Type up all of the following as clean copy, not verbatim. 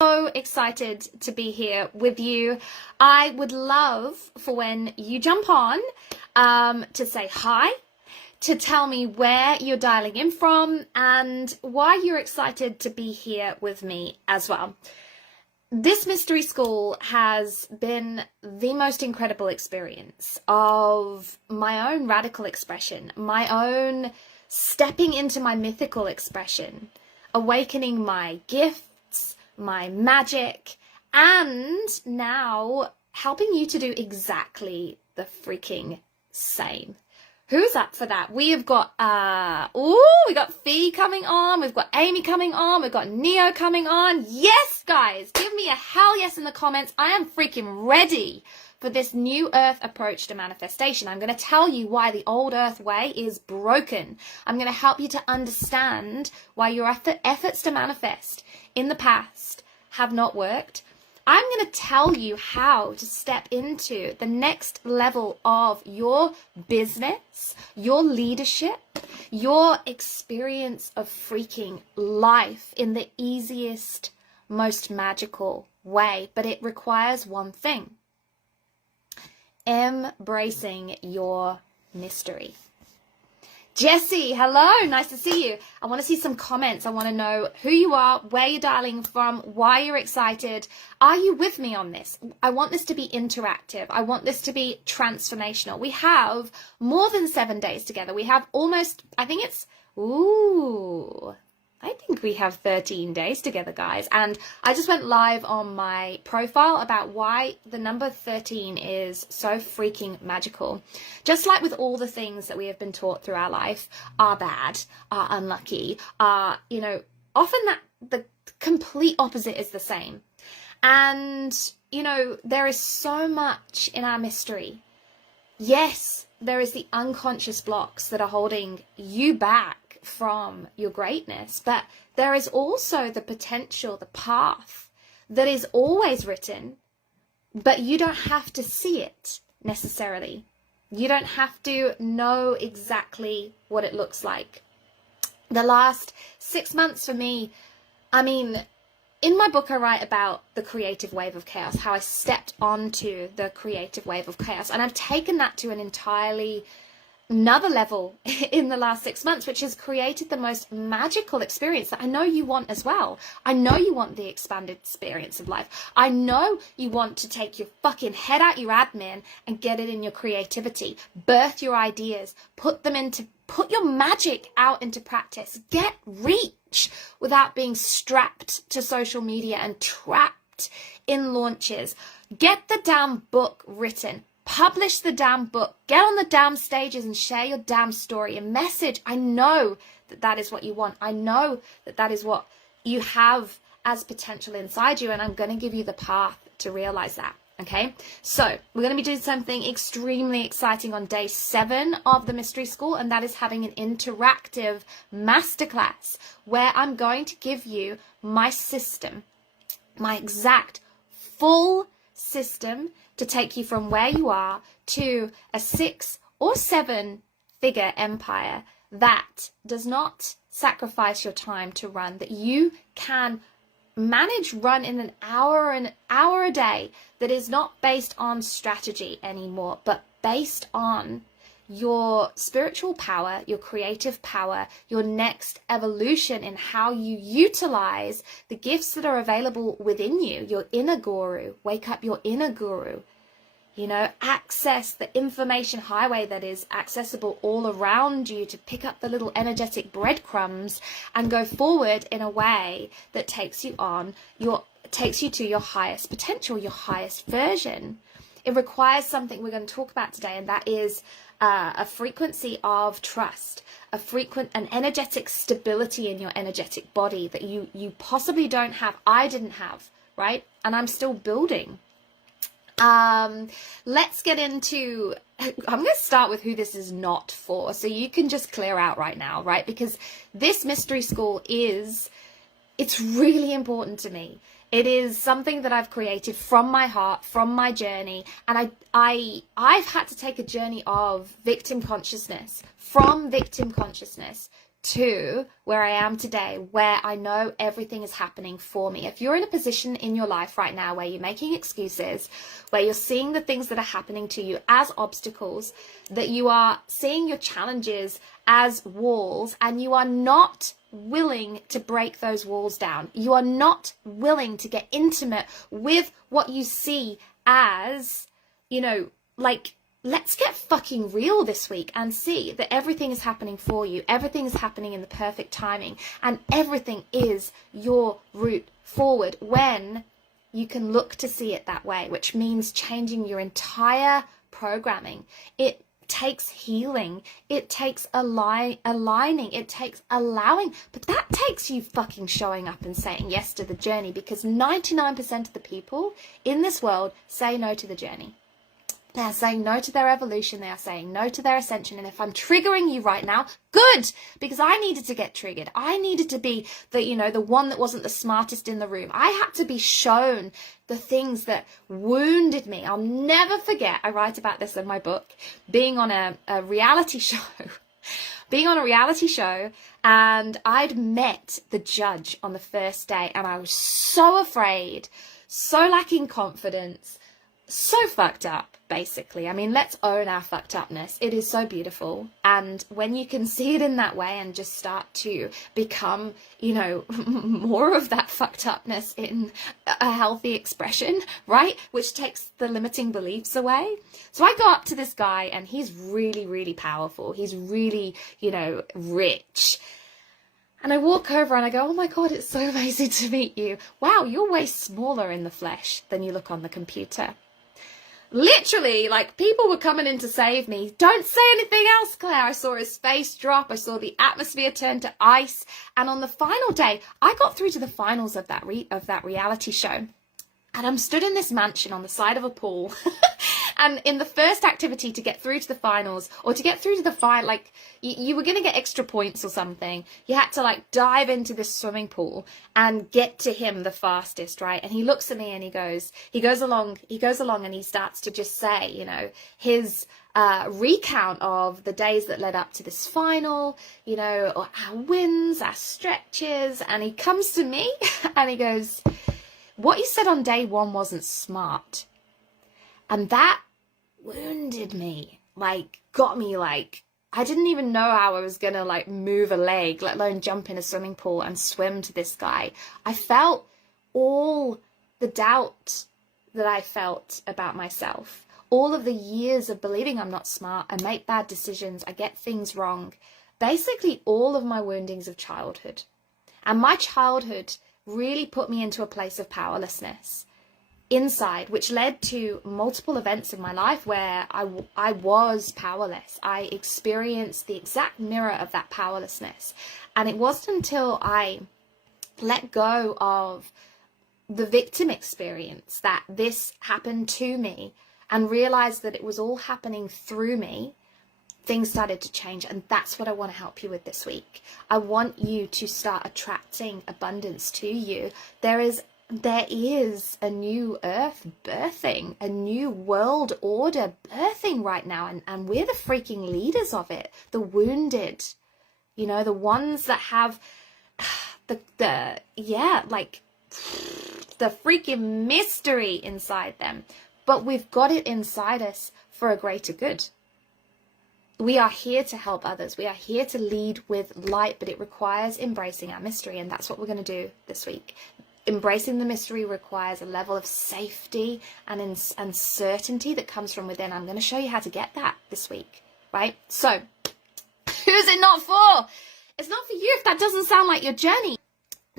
So excited to be here with you. I would love for when you jump on to say hi, to tell me where you're dialing in from and why you're excited to be here with me as well. This mystery school has been the most incredible experience of my own radical expression, my own stepping into my mythical expression, awakening my gifts, my magic, and now helping you to do exactly the freaking same. Who's up for that? We have got, we got Fee coming on, we've got Amy coming on, we've got Neo coming on. Yes, guys, give me a hell yes in the comments. I am freaking ready for this new earth approach to manifestation. I'm going to tell you why the old earth way is broken. I'm going to help you to understand why your efforts to manifest in the past have not worked. I'm going to tell you how to step into the next level of your business, your leadership, your experience of freaking life in the easiest, most magical way. But it requires one thing: embracing your mystery. Jesse, hello, nice to see you. I want to see some comments. I want to know who you are, where you're dialing from, why you're excited. Are you with me on this? I want this to be interactive. I want this to be transformational. We have more than 7 days together. We have almost, I think we have 13 days together, guys. And I just went live on my profile about why the number 13 is so freaking magical. Just like with all the things that we have been taught through our life are bad, are unlucky, are, often the complete opposite is the same. And, there is so much in our mystery. Yes, there is the unconscious blocks that are holding you back from your greatness, but there is also the potential, the path that is always written, but you don't have to see it necessarily. You don't have to know exactly what it looks like. The last 6 months for me, in my book I write about the creative wave of chaos, how I stepped onto the creative wave of chaos, and I've taken that to an entirely another level in the last 6 months, which has created the most magical experience that I know you want as well. I know you want the expanded experience of life. I know you want to take your fucking head out your admin and get it in your creativity, birth your ideas, put your magic out into practice, get reach without being strapped to social media and trapped in launches. Get the damn book written. Publish the damn book, get on the damn stages and share your damn story and message. I know that is what you want. I know that is what you have as potential inside you, and I'm going to give you the path to realize that. Okay, so we're going to be doing something extremely exciting on day 7 of the Mystery School, and that is having an interactive masterclass where I'm going to give you my system, my exact full system to take you from where you are to a 6 or 7 figure empire that does not sacrifice your time to run, that you can run in an hour a day, that is not based on strategy anymore, but based on your spiritual power, your creative power, your next evolution in how you utilize the gifts that are available within you, your inner guru. Wake up your inner guru. Access the information highway that is accessible all around you to pick up the little energetic breadcrumbs and go forward in a way that takes you to your highest potential, your highest version. It requires something we're going to talk about today, and that is a frequency of trust, an energetic stability in your energetic body that you possibly don't have. I didn't have, right? And I'm still building. Let's get into, I'm going to start with who this is not for, so you can just clear out right now, right? Because this mystery school it's really important to me. It is something that I've created from my heart, from my journey, and I've had to take a journey of victim consciousness, from victim consciousness to where I am today, where I know everything is happening for me. If you're in a position in your life right now where you're making excuses, where you're seeing the things that are happening to you as obstacles, that you are seeing your challenges as walls, and you are not willing to break those walls down, you are not willing to get intimate with what you see as, like, let's get fucking real this week and see that everything is happening for you. Everything is happening in the perfect timing, and everything is your route forward when you can look to see it that way, which means changing your entire programming. It takes healing. It takes aligning. It takes allowing. But that takes you fucking showing up and saying yes to the journey, because 99% of the people in this world say no to the journey. They are saying no to their evolution. They are saying no to their ascension. And if I'm triggering you right now, good, because I needed to get triggered. I needed to be the one that wasn't the smartest in the room. I had to be shown the things that wounded me. I'll never forget, I write about this in my book, being on a reality show. Being on a reality show, and I'd met the judge on the first day, and I was so afraid, so lacking confidence, so fucked up, basically. I mean, let's own our fucked upness. It is so beautiful. And when you can see it in that way and just start to become, more of that fucked upness in a healthy expression, right? Which takes the limiting beliefs away. So I go up to this guy, and he's really, really powerful. He's really, rich. And I walk over and I go, oh my God, it's so amazing to meet you. Wow, you're way smaller in the flesh than you look on the computer. Literally, like, people were coming in to save me. Don't say anything else, Claire. I saw his face drop. I saw the atmosphere turn to ice. And on the final day, I got through to the finals of that reality show. And I'm stood in this mansion on the side of a pool. And in the first activity to get through to the finals, or to get through to the final, like, you were going to get extra points or something. You had to, like, dive into this swimming pool and get to him the fastest, right? And he looks at me and he goes along and he starts to just say, his recount of the days that led up to this final, or our wins, our stretches. And he comes to me and he goes, what you said on day one wasn't smart. And that wounded me, like, got me, like, I didn't even know how I was gonna, like, move a leg, let alone jump in a swimming pool and swim to this guy. I felt all the doubt that I felt about myself, all of the years of believing I'm not smart, I make bad decisions, I get things wrong, basically all of my woundings of childhood. And my childhood really put me into a place of powerlessness inside, which led to multiple events in my life where I was powerless. I experienced the exact mirror of that powerlessness. And it wasn't until I let go of the victim experience that this happened to me and realized that it was all happening through me, things started to change. And that's what I want to help you with this week. I want you to start attracting abundance to you. There is a new earth birthing, a new world order birthing right now, and we're the freaking leaders of it. The wounded, the ones that have the freaking mystery inside them, but we've got it inside us for a greater good. We are here to help others. We are here to lead with light, but it requires embracing our mystery, and that's what we're going to do this week. Embracing the mystery requires a level of safety and uncertainty that comes from within. I'm going to show you how to get that this week, right? So, who's it not for? It's not for you if that doesn't sound like your journey.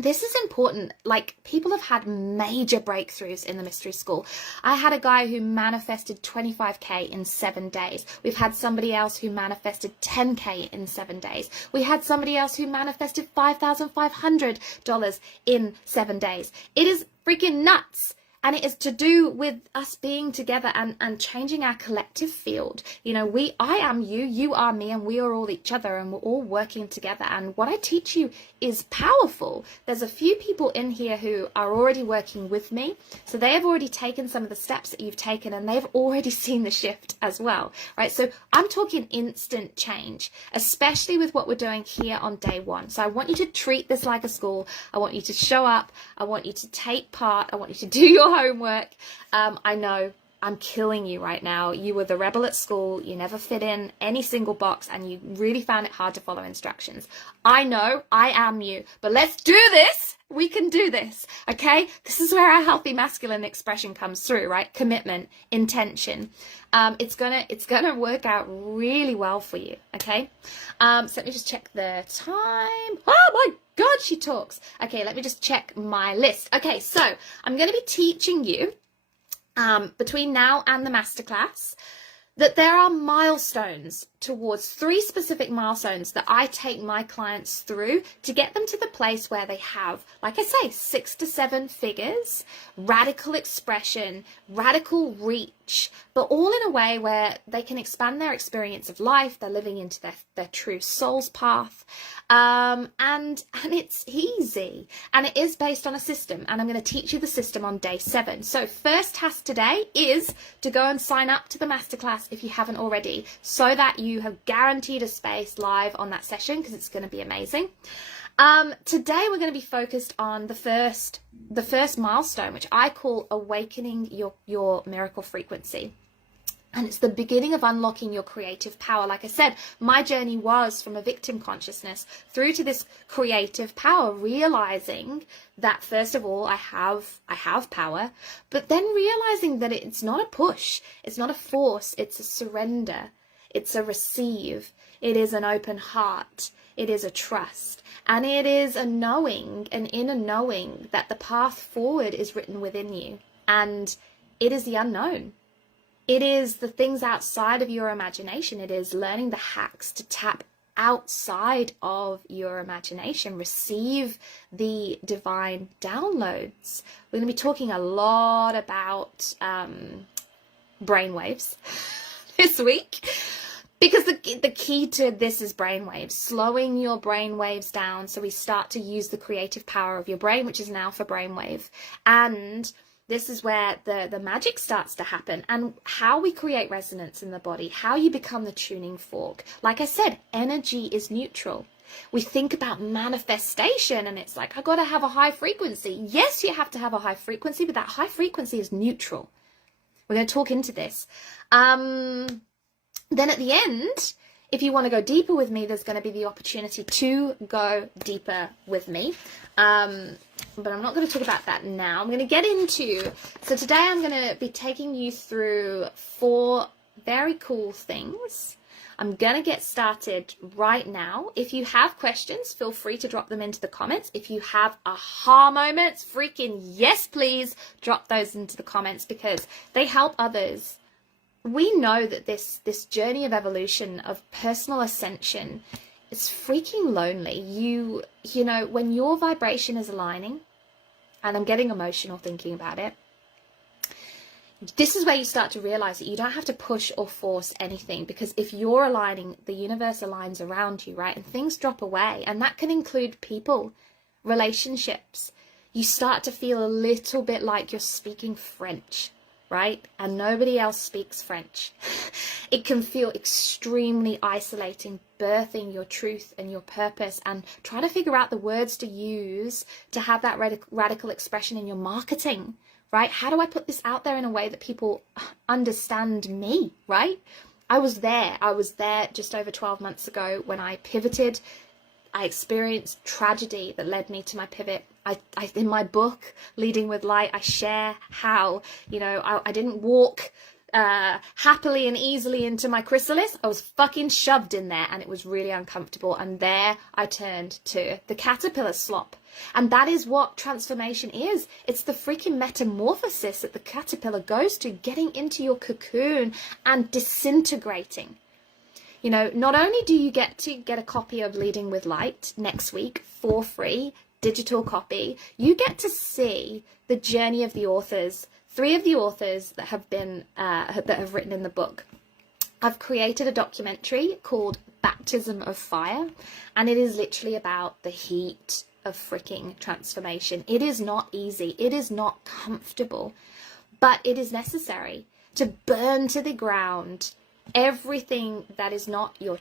This is important. Like, people have had major breakthroughs in the mystery school. I had a guy who manifested 25K in 7 days. We've had somebody else who manifested 10K in 7 days. We had somebody else who manifested $5,500 in 7 days. It is freaking nuts. And it is to do with us being together and changing our collective field. You know, I am you, you are me, and we are all each other, and we're all working together. And what I teach you is powerful. There's a few people in here who are already working with me. So they have already taken some of the steps that you've taken, and they've already seen the shift as well, right? So I'm talking instant change, especially with what we're doing here on day one. So I want you to treat this like a school. I want you to show up. I want you to take part. I want you to do your homework. I know I'm killing you right now. You were the rebel at school. You never fit in any single box, and you really found it hard to follow instructions. I know, I am you, but let's do this. We can do this, okay? This is where our healthy masculine expression comes through, right? Commitment, intention. It's gonna work out really well for you, okay? So let me just check the time. Oh my God, she talks. Okay, let me just check my list. Okay, so I'm going to be teaching you between now and the masterclass that there are milestones towards 3 specific milestones that I take my clients through to get them to the place where they have, like I say, 6 to 7 figures, radical expression, radical reach, but all in a way where they can expand their experience of life. They're living into their true soul's path. And it's easy, and it is based on a system, and I'm going to teach you the system on day 7. So first task today is to go and sign up to the masterclass if you haven't already, so that you have guaranteed a space live on that session, because it's going to be amazing. Today we're going to be focused on the first milestone, which I call awakening your miracle frequency. And it's the beginning of unlocking your creative power. Like I said, my journey was from a victim consciousness through to this creative power, realizing that first of all, I have power, but then realizing that it's not a push, it's not a force, it's a surrender, it's a receive, it is an open heart, it is a trust, and it is a knowing, an inner knowing that the path forward is written within you, and it is the unknown. It is the things outside of your imagination. It is learning the hacks to tap outside of your imagination, receive the divine downloads. We're going to be talking a lot about brainwaves this week, because the key to this is brainwaves, slowing your brainwaves down so we start to use the creative power of your brain, which is now for brainwave. And this is where the magic starts to happen, and how we create resonance in the body, how you become the tuning fork. Like I said, energy is neutral. We think about manifestation and it's like, I got to have a high frequency. Yes, you have to have a high frequency, but that high frequency is neutral. We're going to talk into this. Then at the end, if you want to go deeper with me, there's going to be the opportunity to go deeper with me. But I'm not going to talk about that now. I'm going to get into, so today I'm going to be taking you through 4 very cool things. I'm going to get started right now. If you have questions, feel free to drop them into the comments. If you have aha moments, freaking yes, please drop those into the comments, because they help others. We know that this journey of evolution, of personal ascension, it's freaking lonely. You know, when your vibration is aligning, and I'm getting emotional thinking about it, this is where you start to realize that you don't have to push or force anything, because if you're aligning, the universe aligns around you, right? And things drop away, and that can include people, relationships. You start to feel a little bit like you're speaking French, right? And nobody else speaks French. It can feel extremely isolating, birthing your truth and your purpose and trying to figure out the words to use to have that radical expression in your marketing, right? How do I put this out there in a way that people understand me, right? I was there just over 12 months ago when I pivoted. I experienced tragedy that led me to my pivot. I in my book, Leading with Light, I share how, I didn't walk happily and easily into my chrysalis. I was fucking shoved in there, and it was really uncomfortable. And there I turned to the caterpillar slop. And that is what transformation is. It's the freaking metamorphosis that the caterpillar goes to, getting into your cocoon and disintegrating. Not only do you get to get a copy of Leading with Light next week for free, digital copy, you get to see the journey of the authors 3 of the authors that have been that have written in the book, I've created a documentary called Baptism of Fire, and it is literally about the heat of freaking transformation. It is not easy. It is not comfortable, but it is necessary to burn to the ground everything that is not your